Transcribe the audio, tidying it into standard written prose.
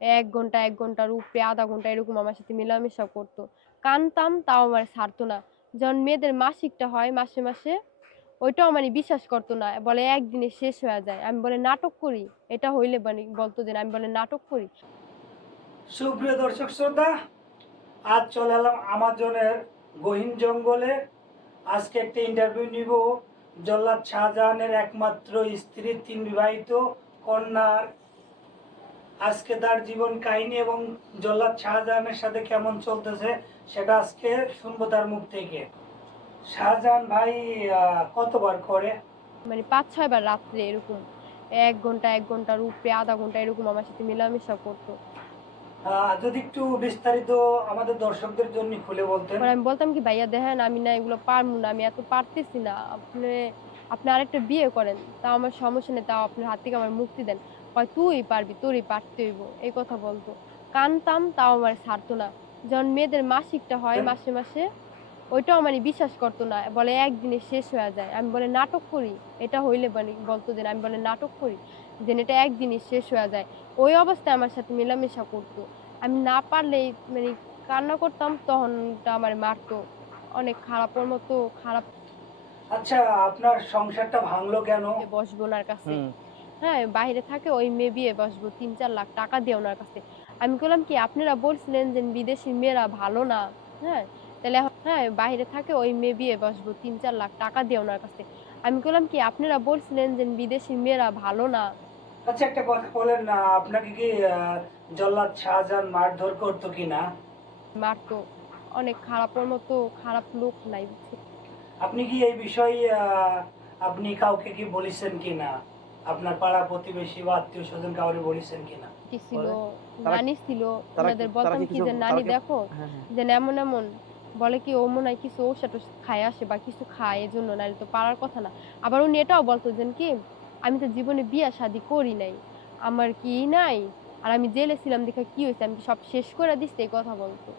১ ঘন্টার উপরে ০.৫ ঘন্টা এরকম আমার সাথে মেলামেশা করতো। কানতাম তাও আমার ছাড়তো না। যখন মেয়েদের মাসিকটা হয় মাসে, মাসে ওইটাও মানে বিশ্বাস করতো না। বলে একদিনে শেষ হয়ে যায়। আমি বলে নাটক করি। এটা হইলে মানে বলতো যে আমি বলে নাটক করি। সুপ্রিয় দর্শক শ্রোতা, আজ চলে এলাম আমাজনের গহীন জঙ্গলে। আজকে একটা ইন্টারভিউ নিব জল্লাদ শাহজাহানের একমাত্র স্ত্রী, ৩ বিবাহিত কন্যার। আজকে তার জীবন কাহিনী এবং জল্লাদ শাহজাহানের সাথে কেমন চলতেছে সেটা আজকে শুনবো তার মুখ থেকে। শাহজাহান ভাই কতবার করে? মানে ৫-৬ বার রাত্রে এরকম ১ ঘন্টার উপরে ০.৫ ঘন্টা এরকম আমার সাথে মেলামেশা করতো। যদি একটু বিস্তারিত আমাদের দর্শকদের জন্য খুলে বলতেন। পরে আমি বলতাম কি, "ভাইয়া দেখেন আমি না এগুলো পারবো না। আমি এত পারতেছি না। আপনি আরেকটা বিয়ে করেন। তাও আমার সমস্যা নেই। তাও আপনার হাত থেকে আমার মুক্তি দেন।" কয়, "তুই পারবি, তোরই পারতে হইব।" এই কথা বলতো। কানতাম তাও আমার ছাড়তো না। যখন মেয়েদের মাসিকটা হয় মাসে, মাসে ওইটাও মানে বিশ্বাস করতো না। বলে একদিনে শেষ হয়ে যায়। আমি বলে নাটক করি। এটা হইলে মানে বলতো যে আমি বলে নাটক করি। এটা একদিনই শেষ হয়ে যায়। ওই অবস্থায় আমার সাথে মেলামেশা করতো। আমি না পারলেই মানে কান্না করতাম তখন ওটা আমারে মারতো। অনেক খারাপের মতো খারাপ আচ্ছা, আপনার সংসারটা ভাঙলো কেন? বসবো উনার কাছে। হ্যাঁ, বাহিরে থাকে ওই মেয়ে বিয়ে বসবো ৩-৪ লাখ টাকা দিয়ে উনার কাছে। আমি কইলাম কি, "আপনারা বলছিলেন যে বিদেশি মেয়েরা ভালো না।" হ্যাঁ? তাইলে হ্যাঁ, বাহিরে থাকে ওই মেয়ে বিয়ে বসবো ৩-৪ লাখ টাকা দিয়ে উনার কাছে। আমি কইলাম কি, "আপনারা বলছিলেন যে বিদেশি মেয়েরা ভালো না।" আচ্ছা, একটা কথা বলেন না, আপনাকে কি জল্লাদ শাহজাহান মারধর করতো কিনা? মারতো। অনেক খারাপের মতো খারাপ লোক নাই বুঝছেন? আপনি কি এই বিষয়ে আপনি কাউকে কি বলেছেন কিনা? আপনার পাড়া প্রতিবেশী বা আত্মীয় স্বজন কাউকে বলেছেন কিনা? আন্টি ছিল, পরে তারা নানি ছিল। তারা কি উনাদের তারা বলতাম কি কি কিছু যে, তারা "নানি কি দেখো হ্যাঁ, হ্যাঁ। যে এমন, এমন" বলে কি ও মনে হয় কিছু ঔষধ-টোষধ খায় আসে বা কিছু খায় এজন্য নাইলে তো পারার কথা না। আবার উনি এটাও বলতো যে কি, "আমি তো জীবনে বিয়া-শাদী করি নাই। আমার কি নাই? আর আমি জেলে ছিলাম দেখে কি হইছে? আমি কি সব শেষ করে দিছি?" এই কথা বলতো।